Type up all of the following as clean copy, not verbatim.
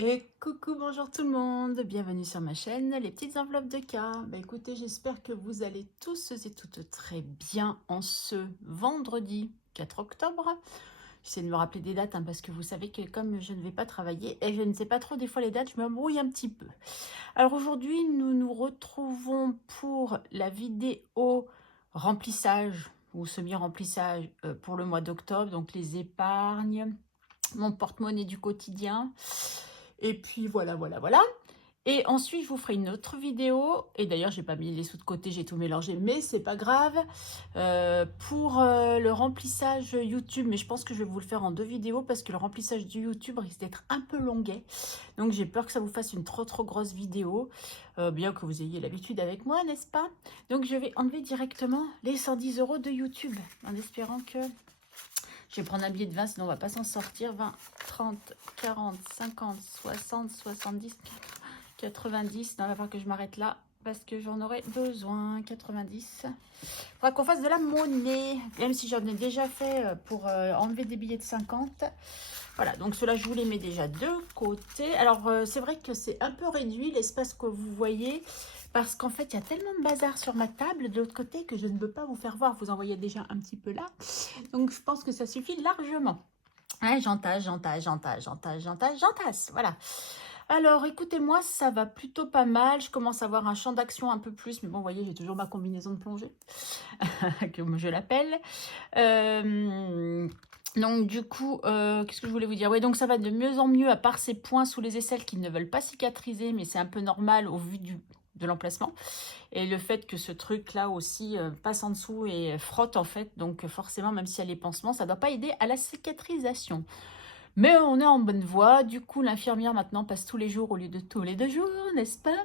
Et coucou, bonjour tout le monde, bienvenue sur ma chaîne, les petites enveloppes de cas. Bah écoutez, j'espère que vous allez tous et toutes très bien en ce vendredi 4 octobre. J'essaie de me rappeler des dates parce que vous savez que comme je ne vais pas travailler et je ne sais pas trop des fois les dates, je m'embrouille un petit peu. Alors aujourd'hui, nous nous retrouvons pour la vidéo remplissage ou semi-remplissage pour le mois d'octobre, donc les épargnes, mon porte-monnaie du quotidien. Et puis voilà, voilà, voilà. Et ensuite, je vous ferai une autre vidéo. Et d'ailleurs, j'ai pas mis les sous de côté, j'ai tout mélangé, mais c'est pas grave. Pour le remplissage YouTube, mais je pense que je vais vous le faire en deux vidéos parce que le remplissage du YouTube risque d'être un peu longuet. Donc j'ai peur que ça vous fasse une trop grosse vidéo, bien que vous ayez l'habitude avec moi, n'est-ce pas? Donc je vais enlever directement les 110 € de YouTube en espérant que je vais prendre un billet de 20, sinon on va pas s'en sortir. 20, 30, 40, 50, 60, 70, 90. Non, il va falloir que je m'arrête là parce que j'en aurai besoin. 90. Il faudra qu'on fasse de la monnaie, même si j'en ai déjà fait pour enlever des billets de 50. Voilà, donc ceux-là, je vous les mets déjà de côté. Alors, c'est vrai que c'est un peu réduit l'espace que vous voyez parce qu'en fait, il y a tellement de bazar sur ma table de l'autre côté que je ne peux pas vous faire voir. Vous en voyez déjà un petit peu là. Donc, je pense que ça suffit largement. Ouais, j'entasse. Voilà. Alors, écoutez-moi, ça va plutôt pas mal. Je commence à avoir un champ d'action un peu plus. Mais bon, vous voyez, j'ai toujours ma combinaison de plongée, comme je l'appelle. Donc, du coup, qu'est-ce que je voulais vous dire? Oui, donc ça va de mieux en mieux, à part ces points sous les aisselles qui ne veulent pas cicatriser. Mais c'est un peu normal au vu de l'emplacement. Et le fait que ce truc-là aussi passe en dessous et frotte en fait. Donc forcément, même s'il y a les pansements, ça ne doit pas aider à la cicatrisation. Mais on est en bonne voie. Du coup, l'infirmière maintenant passe tous les jours au lieu de tous les 2 jours, n'est-ce pas?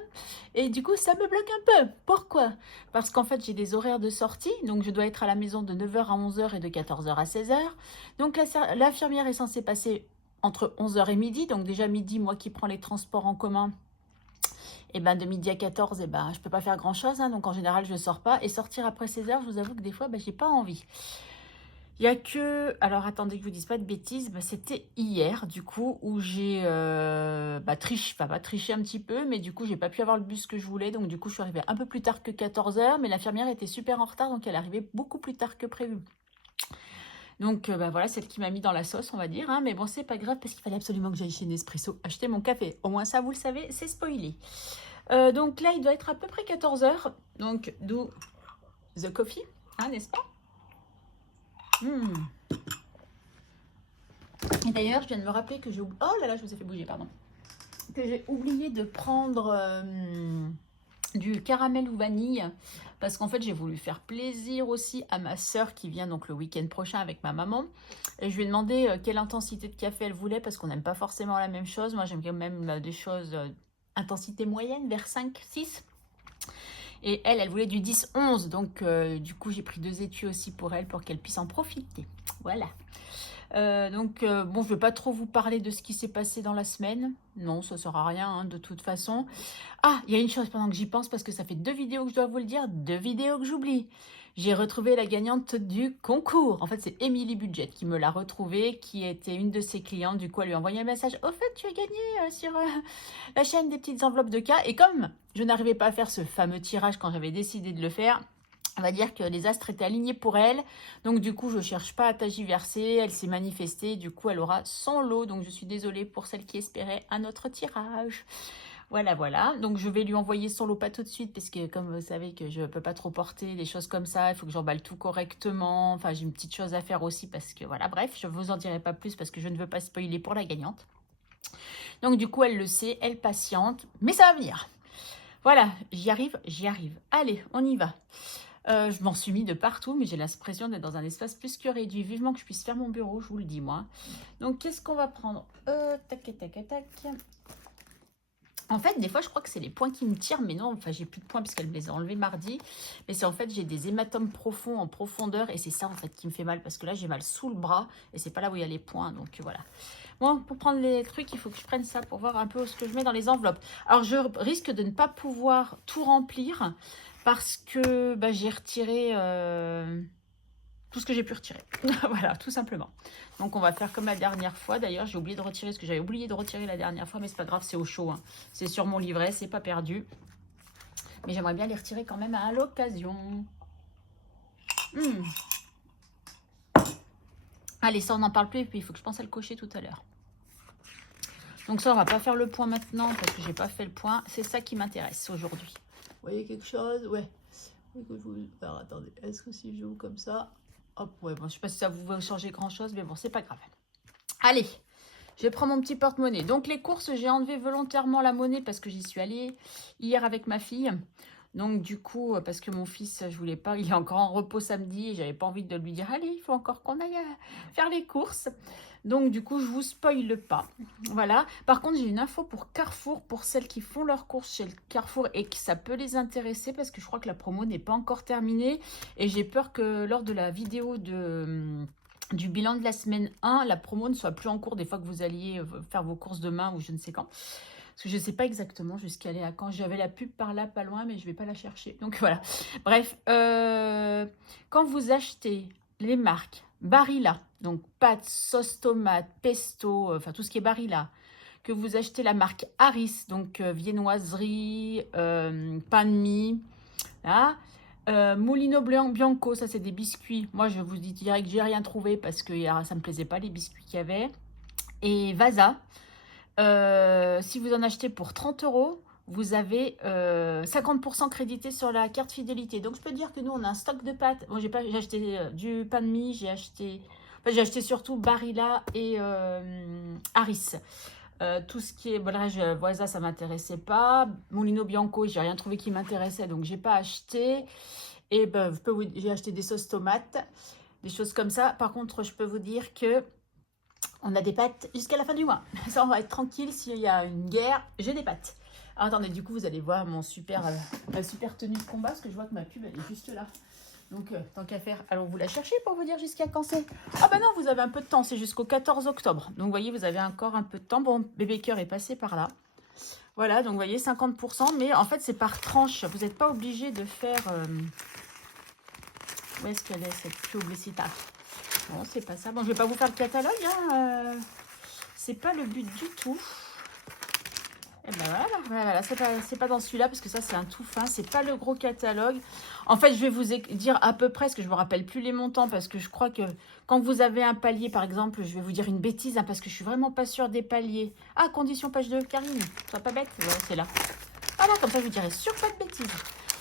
Et du coup, ça me bloque un peu. Pourquoi? Parce qu'en fait, j'ai des horaires de sortie. Donc, je dois être à la maison de 9 h à 11 h et de 14 h à 16 h. Donc, l'infirmière est censée passer entre 11 h et midi. Donc, déjà midi, moi qui prends les transports en commun, et ben de midi à 14, et ben je peux pas faire grand chose, hein, donc en général je sors pas. Et sortir après 16 h, je vous avoue que des fois j'ai pas envie. Il y a que, alors attendez que je vous dise pas de bêtises, c'était hier du coup où j'ai triché un petit peu, mais du coup j'ai pas pu avoir le bus que je voulais, donc du coup je suis arrivée un peu plus tard que 14 h, mais l'infirmière était super en retard, donc elle arrivait beaucoup plus tard que prévu. Donc voilà, celle qui m'a mis dans la sauce, on va dire, hein, mais bon c'est pas grave parce qu'il fallait absolument que j'aille chez Nespresso acheter mon café. Au moins ça vous le savez, c'est spoilé. Donc là, il doit être à peu près 14 h. Donc, d'où the coffee, hein, n'est-ce pas? Et d'ailleurs, je viens de me rappeler que j'ai oublié... Oh là là, je vous ai fait bouger, pardon. Que j'ai oublié de prendre du caramel ou vanille. Parce qu'en fait, j'ai voulu faire plaisir aussi à ma sœur qui vient donc le week-end prochain avec ma maman. Et je lui ai demandé quelle intensité de café elle voulait parce qu'on n'aime pas forcément la même chose. Moi, j'aime quand même des choses intensité moyenne, vers 5, 6. Et elle voulait du 10-11. Donc, du coup, j'ai pris 2 étuis aussi pour elle, pour qu'elle puisse en profiter. Voilà. Bon, je ne vais pas trop vous parler de ce qui s'est passé dans la semaine. Non, ça ne sert à rien, hein, de toute façon. Ah, il y a une chose pendant que j'y pense, parce que ça fait 2 vidéos que je dois vous le dire, 2 vidéos que j'oublie. J'ai retrouvé la gagnante du concours. En fait, c'est Émilie Budget qui me l'a retrouvée, qui était une de ses clientes. Du coup, elle lui a envoyé un message. Au fait, tu as gagné sur la chaîne des petites enveloppes de cas. Et comme je n'arrivais pas à faire ce fameux tirage quand j'avais décidé de le faire, on va dire que les astres étaient alignés pour elle. Donc du coup, je ne cherche pas à tagiverser. Elle s'est manifestée. Du coup, elle aura son lot. Donc je suis désolée pour celle qui espérait un autre tirage. Voilà, voilà. Donc je vais lui envoyer son lot, pas tout de suite, parce que comme vous savez que je ne peux pas trop porter des choses comme ça. Il faut que j'emballe tout correctement. Enfin, j'ai une petite chose à faire aussi, parce que voilà, bref, je ne vous en dirai pas plus, parce que je ne veux pas spoiler pour la gagnante. Donc du coup, elle le sait, elle patiente. Mais ça va venir. Voilà, j'y arrive, j'y arrive. Allez, on y va. Je m'en suis mis de partout, mais j'ai l'impression d'être dans un espace plus que réduit. Vivement que je puisse faire mon bureau, je vous le dis, moi. Donc, qu'est-ce qu'on va prendre? Tac, tac, tac. En fait, des fois, je crois que c'est les points qui me tirent, mais non, enfin, j'ai plus de points parce qu'elle me les a enlevés mardi. Mais c'est en fait, j'ai des hématomes profonds en profondeur, et c'est ça, en fait, qui me fait mal, parce que là, j'ai mal sous le bras, et c'est pas là où il y a les points, donc voilà. Bon, pour prendre les trucs, il faut que je prenne ça pour voir un peu ce que je mets dans les enveloppes. Alors, je risque de ne pas pouvoir tout remplir, parce que j'ai retiré... tout ce que j'ai pu retirer. Voilà, tout simplement. Donc, on va faire comme la dernière fois. D'ailleurs, j'ai oublié de retirer ce que j'avais oublié de retirer la dernière fois, mais c'est pas grave, c'est au chaud. Hein. C'est sur mon livret, c'est pas perdu. Mais j'aimerais bien les retirer quand même à l'occasion. Allez, ça, on n'en parle plus. Et puis, il faut que je pense à le cocher tout à l'heure. Donc ça, on va pas faire le point maintenant parce que j'ai pas fait le point. C'est ça qui m'intéresse aujourd'hui. Vous voyez quelque chose? Ouais. Alors, attendez, est-ce que si je joue comme ça... Hop, ouais, bon, je sais pas si ça vous va changer grand-chose, mais bon, c'est pas grave. Allez, je prends mon petit porte-monnaie. Donc, les courses, j'ai enlevé volontairement la monnaie parce que j'y suis allée hier avec ma fille. Donc, du coup, parce que mon fils, je voulais pas, il est encore en repos samedi et j'avais pas envie de lui dire, allez, il faut encore qu'on aille faire les courses. Donc, du coup, je vous spoile pas. Voilà. Par contre, j'ai une info pour Carrefour, pour celles qui font leurs courses chez le Carrefour et que ça peut les intéresser parce que je crois que la promo n'est pas encore terminée. Et j'ai peur que lors de la vidéo du bilan de la semaine 1, la promo ne soit plus en cours des fois que vous alliez faire vos courses demain ou je ne sais quand. Parce que je ne sais pas exactement jusqu'à aller à quand. J'avais la pub par là, pas loin, mais je ne vais pas la chercher. Donc voilà. Bref, quand vous achetez les marques Barilla, donc pâtes, sauce tomate, pesto, enfin tout ce qui est Barilla, que vous achetez la marque Harris, donc viennoiserie, pain de mie, là, Molino Bianco, ça c'est des biscuits. Moi je vous dis direct que j'ai rien trouvé parce que ça me plaisait pas les biscuits qu'il y avait. Et Vasa. Si vous en achetez pour 30 €, vous avez 50% crédité sur la carte fidélité. Donc, je peux dire que nous, on a un stock de pâtes. Bon, j'ai acheté du pain de mie, j'ai acheté surtout Barilla et Harris. Tout ce qui est voilà, ça m'intéressait pas. Molino Bianco, j'ai rien trouvé qui m'intéressait, donc j'ai pas acheté. Et ben, j'ai acheté des sauces tomates, des choses comme ça. Par contre, je peux vous dire que on a des pâtes jusqu'à la fin du mois. Ça, on va être tranquille. S'il y a une guerre, j'ai des pâtes. Alors, attendez, du coup, vous allez voir ma super tenue de combat, parce que je vois que ma pub, elle est juste là. Donc, tant qu'à faire, allons vous la chercher pour vous dire jusqu'à quand c'est. Ah bah non, vous avez un peu de temps, c'est jusqu'au 14 octobre. Donc, vous voyez, vous avez encore un peu de temps. Bon, bébé cœur est passé par là. Voilà, donc, vous voyez, 50%. Mais en fait, c'est par tranche. Vous n'êtes pas obligé de faire... Où est-ce qu'elle est, cette publicité? Bon, c'est pas ça. Bon, je vais pas vous faire le catalogue. Hein. C'est pas le but du tout. Et ben voilà. C'est pas dans celui-là parce que ça, c'est un tout fin. C'est pas le gros catalogue. En fait, je vais vous dire à peu près, parce que je me rappelle plus les montants, parce que je crois que quand vous avez un palier, par exemple, je vais vous dire une bêtise, hein, parce que je suis vraiment pas sûre des paliers. Ah, condition page 2, Karine. Sois pas bête. Ouais, c'est là. Voilà, comme ça, je vous dirai sûr pas de bêtises.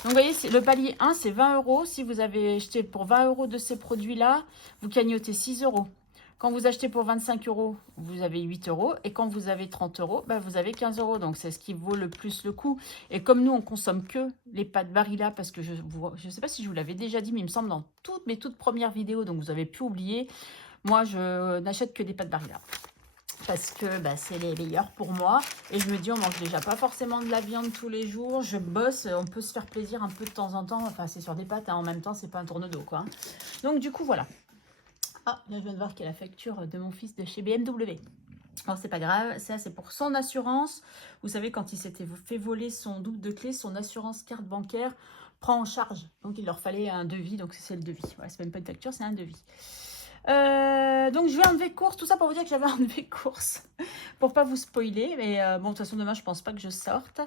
Donc, vous voyez, le palier 1, c'est 20 €. Si vous avez acheté pour 20 € de ces produits-là, vous cagnotez 6 €. Quand vous achetez pour 25 €, vous avez 8 €. Et quand vous avez 30 €, ben, vous avez 15 €. Donc, c'est ce qui vaut le plus le coup. Et comme nous, on consomme que les pâtes Barilla, parce que je ne sais pas si je vous l'avais déjà dit, mais il me semble dans toutes mes toutes premières vidéos, donc vous avez pu oublier, moi, je n'achète que des pâtes Barilla. Parce que bah, c'est les meilleurs pour moi. Et je me dis, on mange déjà pas forcément de la viande tous les jours. Je bosse, on peut se faire plaisir un peu de temps en temps. Enfin, c'est sur des pâtes, hein, en même temps, c'est pas un tourne-dos, quoi. Donc, du coup, voilà. Ah, là, je viens de voir qu'il y a la facture de mon fils de chez BMW. Alors, c'est pas grave. Ça, c'est pour son assurance. Vous savez, quand il s'était fait voler son double de clé, son assurance carte bancaire prend en charge. Donc, il leur fallait un devis. Donc, c'est le devis. Voilà, c'est même pas une facture, c'est un devis. Donc je vais enlever course, tout ça pour vous dire que j'avais enlevé course pour pas vous spoiler, mais bon, de toute façon demain je pense pas que je sorte.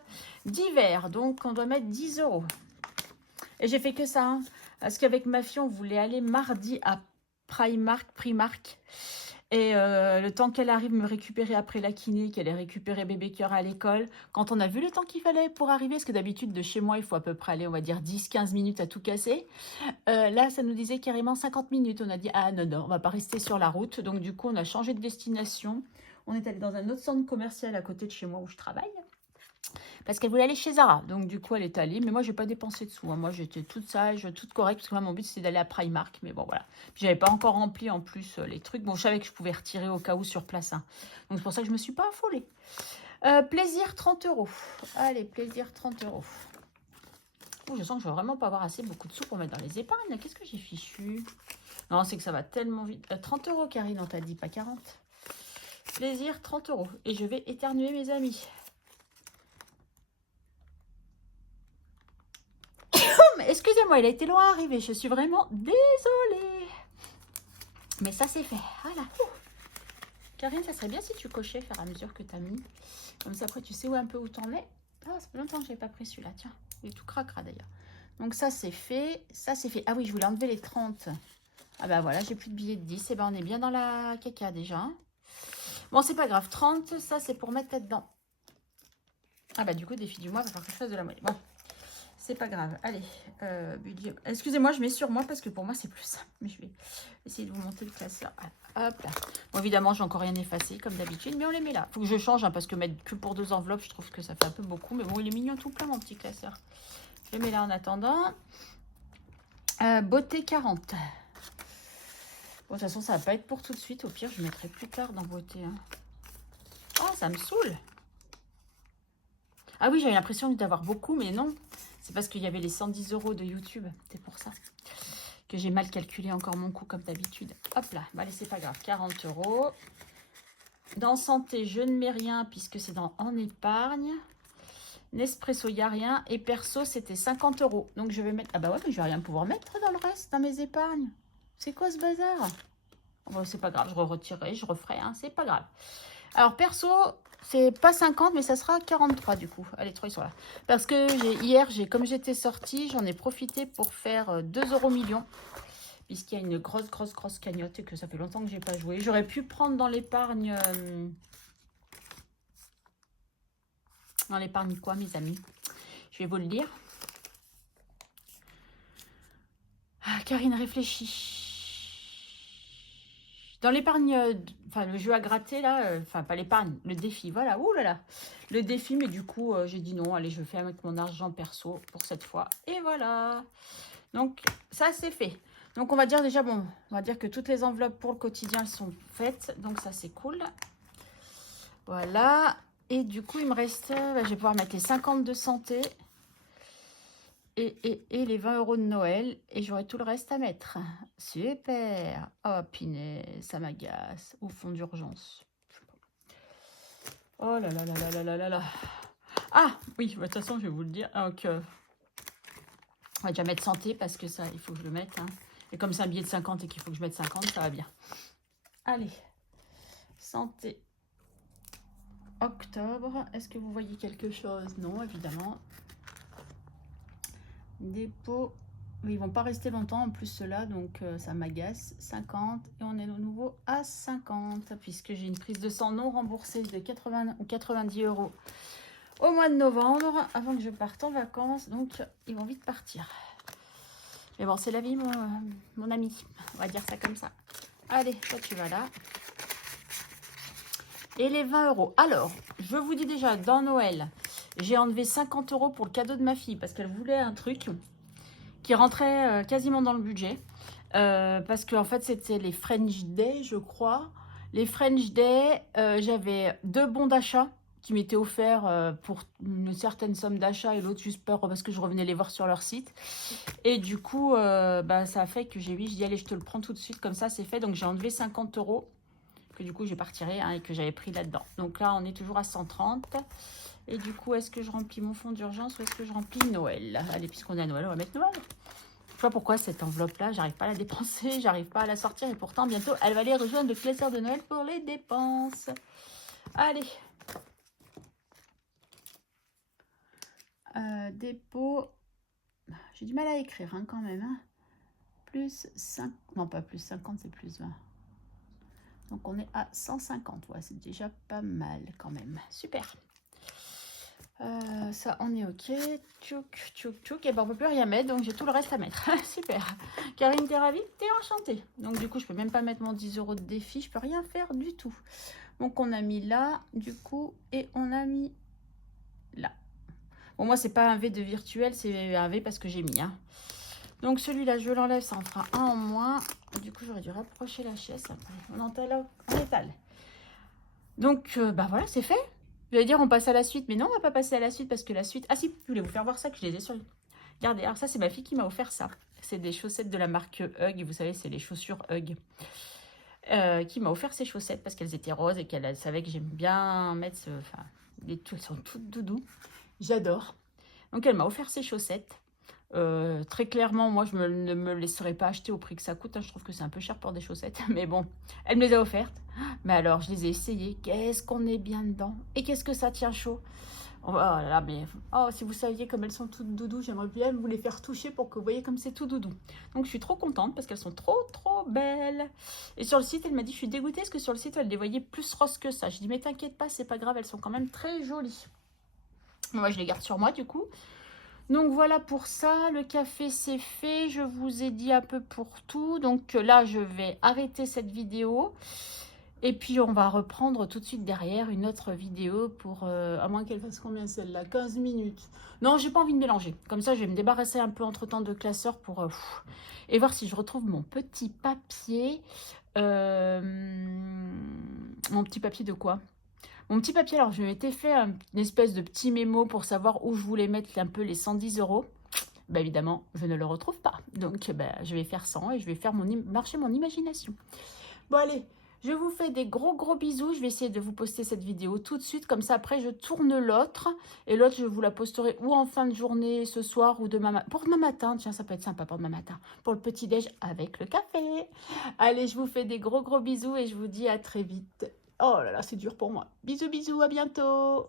Divers, donc on doit mettre 10 €. Et j'ai fait que ça, hein, parce qu'avec ma fille on voulait aller mardi à Primark. Et le temps qu'elle arrive me récupérer après la kiné, qu'elle ait récupéré bébé cœur à l'école, quand on a vu le temps qu'il fallait pour arriver, parce que d'habitude de chez moi il faut à peu près aller, on va dire 10-15 minutes à tout casser, là ça nous disait carrément 50 minutes. On a dit ah non, on va pas rester sur la route. Donc du coup on a changé de destination, on est allé dans un autre centre commercial à côté de chez moi où je travaille, parce qu'elle voulait aller chez Zara. Donc du coup elle est allée, mais moi j'ai pas dépensé de sous, hein. Moi j'étais toute sage, toute correcte, parce que moi mon but c'était d'aller à Primark, mais bon voilà. J'avais pas encore rempli en plus les trucs. Bon, je savais que je pouvais retirer au cas où sur place, hein. Donc c'est pour ça que je me suis pas affolée. Plaisir 30 €. Allez, plaisir 30 €. Oh, je sens que je vais vraiment pas avoir assez beaucoup de sous pour mettre dans les épargnes. Qu'est-ce que j'ai fichu? Non, c'est que ça va tellement vite. 30 €, Karine, on t'a dit, pas 40. Plaisir 30 €. Et je vais éternuer, mes amis. Excusez-moi, il a été loin à arriver. Je suis vraiment désolée. Mais ça, c'est fait. Voilà. Karine, ça serait bien si tu cochais au fur et à mesure que tu as mis. Comme ça, après, tu sais un peu où t'en es. Ah, ça fait longtemps que je n'ai pas pris celui-là. Tiens, il est tout cracra d'ailleurs. Donc ça, c'est fait. Ça, c'est fait. Ah oui, je voulais enlever les 30. Ah bah voilà, j'ai plus de billets de 10. Et ben, on est bien dans la caca déjà. Bon, c'est pas grave. 30, ça, c'est pour mettre là-dedans. Ah bah du coup, défi du mois, il va falloir que je fasse de la monnaie. Bon, c'est pas grave. Allez, budget. Excusez-moi, je mets sur moi parce que pour moi, c'est plus simple. Mais je vais essayer de vous monter le classeur. Ah, hop là. Bon, évidemment, j'ai encore rien effacé comme d'habitude, mais on les met là. Faut que je change hein, parce que mettre que pour 2 enveloppes, je trouve que ça fait un peu beaucoup. Mais bon, il est mignon tout plein, mon petit classeur. Je les mets là en attendant. Beauté 40. Bon, de toute façon, ça va pas être pour tout de suite. Au pire, je mettrai plus tard dans beauté. Hein. Oh, ça me saoule. Ah oui, j'avais l'impression d'avoir beaucoup, mais non. C'est parce qu'il y avait les 110 € de YouTube. C'est pour ça que j'ai mal calculé encore mon coût comme d'habitude. Hop là, bah, allez, c'est pas grave. 40 €. Dans santé, je ne mets rien puisque c'est dans en épargne. Nespresso, il n'y a rien. Et perso, c'était 50 €. Donc je vais mettre... Ah bah ouais, mais je vais rien pouvoir mettre dans le reste, dans mes épargnes. C'est quoi ce bazar? Bon, c'est pas grave, je retirerai, je referai. Hein, c'est pas grave. Alors, perso, c'est pas 50, mais ça sera 43 du coup. Allez, 3, ils sont là. Parce que hier, comme j'étais sortie, j'en ai profité pour faire 2 € millions. Puisqu'il y a une grosse cagnotte et que ça fait longtemps que j'ai pas joué. J'aurais pu prendre dans l'épargne... dans l'épargne quoi, mes amis? Je vais vous le dire. Ah, Karine réfléchit. Dans l'épargne, enfin le jeu à gratter là, enfin pas l'épargne, le défi, voilà, ouh là là, le défi, mais du coup j'ai dit non, allez je fais avec mon argent perso pour cette fois, et voilà, donc ça c'est fait. Donc on va dire déjà, bon, on va dire que toutes les enveloppes pour le quotidien elles sont faites, donc ça c'est cool, voilà, et du coup il me reste, je vais pouvoir mettre les 50 de santé, et les 20 € de Noël, et j'aurai tout le reste à mettre. Super. Oh, punaise, ça m'agace. Au fond d'urgence. Oh là là là là là là là là. Ah, oui, de toute façon, je vais vous le dire. Donc, on va déjà mettre santé, parce que ça, il faut que je le mette. Hein. Et comme c'est un billet de 50 et qu'il faut que je mette 50, ça va bien. Allez. Santé. Octobre. Est-ce que vous voyez quelque chose? Non, évidemment. Dépôt, mais ils vont pas rester longtemps en plus ceux-là, donc ça m'agace. 50 et on est de nouveau à 50 puisque j'ai une prise de sang non remboursée de 80 ou 90 € au mois de novembre avant que je parte en vacances, donc ils vont vite partir. Mais bon, c'est la vie, mon ami, on va dire ça comme ça. Allez, toi tu vas là. Et les 20 €. Alors, je vous dis déjà, dans Noël, j'ai enlevé 50 € pour le cadeau de ma fille parce qu'elle voulait un truc qui rentrait quasiment dans le budget. Parce qu'en fait, c'était les French Day, je crois. Les French Day, j'avais 2 bons d'achat qui m'étaient offerts pour une certaine somme d'achat et l'autre juste parce que je revenais les voir sur leur site. Et du coup, bah, ça a fait que j'ai dit, allez, je te le prends tout de suite, comme ça, c'est fait. Donc, j'ai enlevé 50 € que du coup, j'ai pas retiré hein, et que j'avais pris là-dedans. Donc là, on est toujours à 130. Et du coup, est-ce que je remplis mon fonds d'urgence ou est-ce que je remplis Noël? Allez, puisqu'on est à Noël, on va mettre Noël. Je sais pas pourquoi cette enveloppe-là, j'arrive pas à la dépenser, j'arrive pas à la sortir. Et pourtant, bientôt, elle va aller rejoindre le classeur de Noël pour les dépenses. Allez. Dépôt. J'ai du mal à écrire hein, quand même. Hein. Plus 5. Non, pas plus 50, c'est plus 20. Donc, on est à 150. Ouais, c'est déjà pas mal quand même. Super. Ça, on est OK. Tchouk, tchouk, tchouk. Et ben, on peut plus rien mettre, donc j'ai tout le reste à mettre. Super. Karine, t'es ravie? T'es enchantée. Donc, du coup, je peux même pas mettre mon 10 € de défi. Je peux rien faire du tout. Donc, on a mis là, du coup, et on a mis là. Bon, moi, c'est pas un V de virtuel, c'est un V parce que j'ai mis. Hein. Donc, celui-là, je l'enlève, ça en fera un en moins. Du coup, j'aurais dû rapprocher la chaise. Après, on étale. Donc, bah voilà, c'est fait. Je vais dire, on passe à la suite. Mais non, on va pas passer à la suite parce que la suite... Ah si, je voulais vous faire voir ça, que je les ai sur... Regardez, alors ça, c'est ma fille qui m'a offert ça. C'est des chaussettes de la marque Hug. Vous savez, c'est les chaussures Hug. Qui m'a offert ces chaussettes parce qu'elles étaient roses et qu'elle savait que j'aime bien mettre... Enfin, elles sont toutes doudou. J'adore. Donc, elle m'a offert ces chaussettes. Très clairement, moi, ne me laisserai pas acheter au prix que ça coûte, hein. Je trouve que c'est un peu cher pour des chaussettes, mais bon, elle me les a offertes. Mais alors, je les ai essayées. Qu'est-ce qu'on est bien dedans et qu'est-ce que ça tient chaud. Oh là là, mais oh, si vous saviez comme elles sont toutes doudou, j'aimerais bien vous les faire toucher pour que vous voyez comme c'est tout doudou. Donc, je suis trop contente parce qu'elles sont trop belles. Et sur le site, elle m'a dit, je suis dégoûtée parce que sur le site, elle les voyait plus roses que ça. Je dis, mais t'inquiète pas, c'est pas grave, elles sont quand même très jolies. Moi, je les garde sur moi, du coup. Donc voilà pour ça, le café c'est fait, je vous ai dit un peu pour tout. Donc là je vais arrêter cette vidéo et puis on va reprendre tout de suite derrière une autre vidéo pour, à moins qu'elle fasse combien celle-là, 15 minutes. Non, j'ai pas envie de mélanger, comme ça je vais me débarrasser un peu entre temps de classeur pour, et voir si je retrouve mon petit papier. Mon petit papier de quoi? Mon petit papier, alors je m'étais fait une espèce de petit mémo pour savoir où je voulais mettre un peu les 110 euros. Bah évidemment, je ne le retrouve pas. Donc bah, je vais faire 100 et je vais faire marcher mon imagination. Bon allez, je vous fais des gros bisous. Je vais essayer de vous poster cette vidéo tout de suite. Comme ça, après, je tourne l'autre. Et l'autre, je vous la posterai ou en fin de journée, ce soir, ou demain matin. Pour demain matin, tiens, ça peut être sympa pour demain matin. Pour le petit-déj avec le café. Allez, je vous fais des gros bisous et je vous dis à très vite. Oh là là, c'est dur pour moi. Bisous, à bientôt.